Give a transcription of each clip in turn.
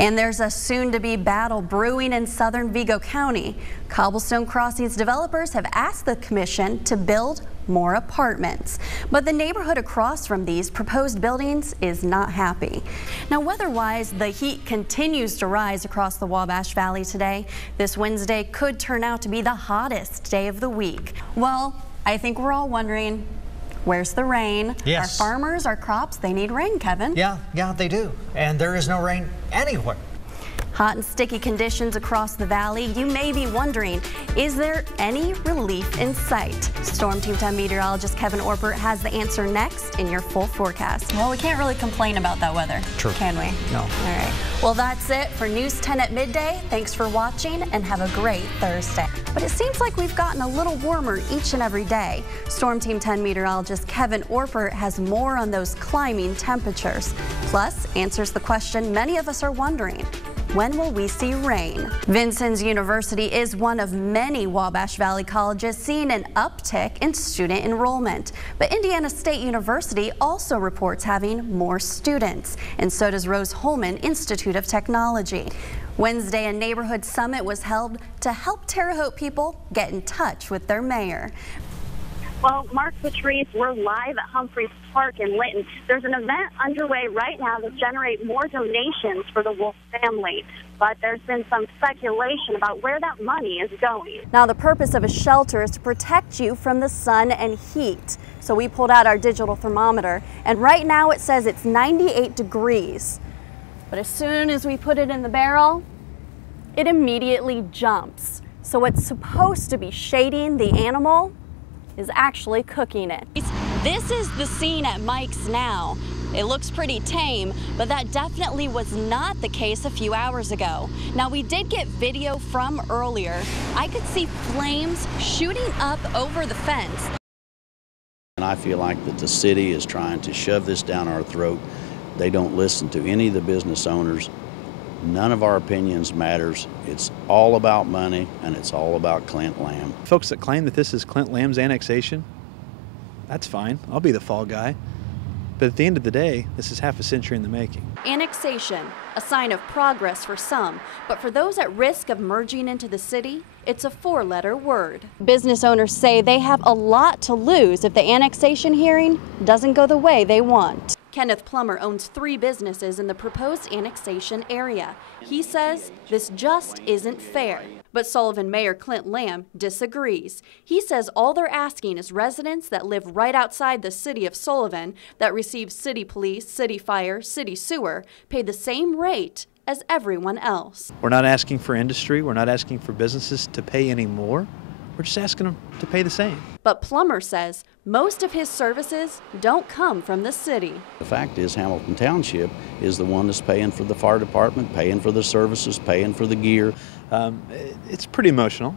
And there's a soon-to-be battle brewing in southern Vigo County. Cobblestone Crossings developers have asked the commission to build more apartments, but the neighborhood across from these proposed buildings is not happy. Now, weather-wise, the heat continues to rise across the Wabash Valley today. This Wednesday could turn out to be the hottest day of the week. Well, I think we're all wondering, where's the rain? Yes. Our farmers, our crops, they need rain, Kevin. Yeah, they do. And there is no rain anywhere. Hot and sticky conditions across the valley. You may be wondering, is there any relief in sight? Storm Team 10 meteorologist Kevin Orpert has the answer next in your full forecast. Well, we can't really complain about that weather, True. Can we? No. All right. Well, that's it for News 10 at midday. Thanks for watching and have a great Thursday. But it seems like we've gotten a little warmer each and every day. Storm Team 10 meteorologist Kevin Orpert has more on those climbing temperatures. Plus, answers the question many of us are wondering. When will we see rain? Vincennes University is one of many Wabash Valley colleges seeing an uptick in student enrollment. But Indiana State University also reports having more students, and so does Rose-Hulman Institute of Technology. Wednesday, a neighborhood summit was held to help Terre Haute people get in touch with their mayor. Well, Mark Patrice, we're live at Humphreys Park in Linton. There's an event underway right now to generate more donations for the Wolf family, but there's been some speculation about where that money is going. Now, the purpose of a shelter is to protect you from the sun and heat. So we pulled out our digital thermometer, and right now it says it's 98 degrees. But as soon as we put it in the barrel, it immediately jumps. So what's supposed to be shading the animal is actually cooking it. This is the scene at Mike's now. It looks pretty tame, but that definitely was not the case a few hours ago. Now, we did get video from earlier. I could see flames shooting up over the fence. And I feel like that the city is trying to shove this down our throat. They don't listen to any of the business owners. None of our opinions matters. It's all about money, and it's all about Clint Lamb. Folks that claim that this is Clint Lamb's annexation, that's fine. I'll be the fall guy. But at the end of the day, this is half a century in the making. Annexation, a sign of progress for some, but for those at risk of merging into the city, it's a four-letter word. Business owners say they have a lot to lose if the annexation hearing doesn't go the way they want. Kenneth Plummer owns 3 businesses in the proposed annexation area. He says this just isn't fair. But Sullivan Mayor Clint Lamb disagrees. He says all they're asking is residents that live right outside the city of Sullivan that receive city police, city fire, city sewer, pay the same rate as everyone else. We're not asking for industry. We're not asking for businesses to pay any more. We're just asking them to pay the same. But Plummer says most of his services don't come from the city. The fact is Hamilton Township is the one that's paying for the fire department, paying for the services, paying for the gear. It's pretty emotional.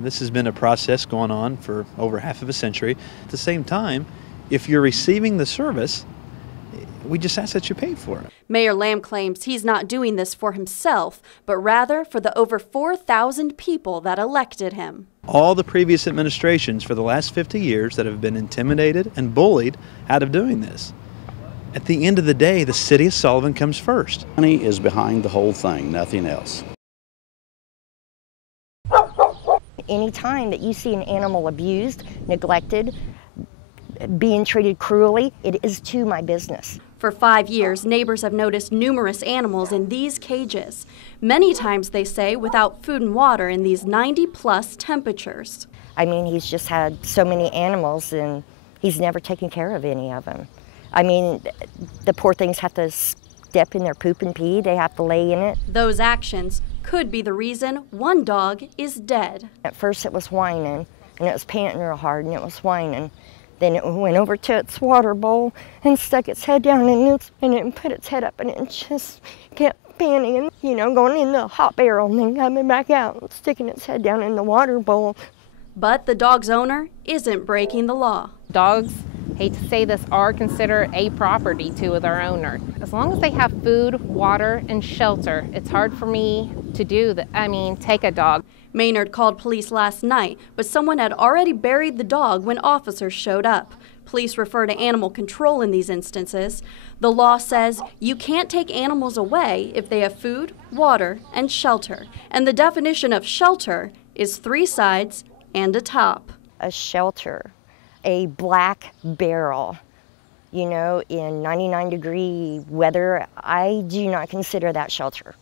This has been a process going on for over half of a century. At the same time, if you're receiving the service, we just ask that you pay for it. Mayor Lamb claims he's not doing this for himself, but rather for the over 4,000 people that elected him. All the previous administrations for the last 50 years that have been intimidated and bullied out of doing this. At the end of the day, the city of Sullivan comes first. Money is behind the whole thing, nothing else. Any time that you see an animal abused, neglected, being treated cruelly, it is to my business. For 5 years, neighbors have noticed numerous animals in these cages. Many times, they say, without food and water in these 90-plus temperatures. I mean, he's just had so many animals and he's never taken care of any of them. I mean, the poor things have to step in their poop and pee. They have to lay in it. Those actions could be the reason one dog is dead. At first it was whining, and it was panting real hard, and it was whining. Then it went over to its water bowl and stuck its head down and it put its head up, and it just kept panting and, you know, going in the hot barrel and then coming back out and sticking its head down in the water bowl. But the dog's owner isn't breaking the law. Dogs, hate to say this, are considered a property to their owner. As long as they have food, water, and shelter, it's hard for me to do that. I mean, take a dog. Maynard called police last night, but someone had already buried the dog when officers showed up. Police refer to animal control in these instances. The law says you can't take animals away if they have food, water, and shelter. And the definition of shelter is 3 sides and a top. A shelter, a black barrel, you know, in 99-degree weather, I do not consider that shelter.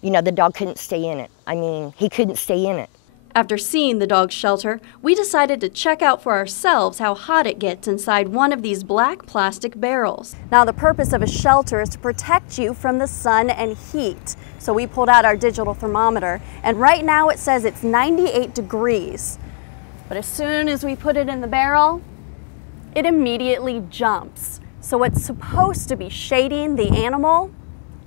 You know, the dog couldn't stay in it. I mean, he couldn't stay in it. After seeing the dog's shelter, we decided to check out for ourselves how hot it gets inside one of these black plastic barrels. Now, the purpose of a shelter is to protect you from the sun and heat. So we pulled out our digital thermometer, and right now it says it's 98 degrees. But as soon as we put it in the barrel, it immediately jumps. So what's supposed to be shading the animal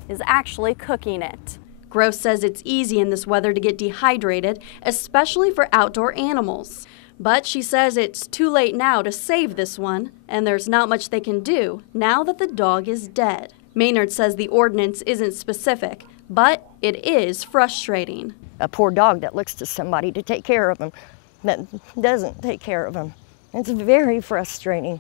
is actually cooking it. Gross says it's easy in this weather to get dehydrated, especially for outdoor animals. But she says it's too late now to save this one, and there's not much they can do now that the dog is dead. Maynard says the ordinance isn't specific, but it is frustrating. A poor dog that looks to somebody to take care of him that doesn't take care of him. It's very frustrating.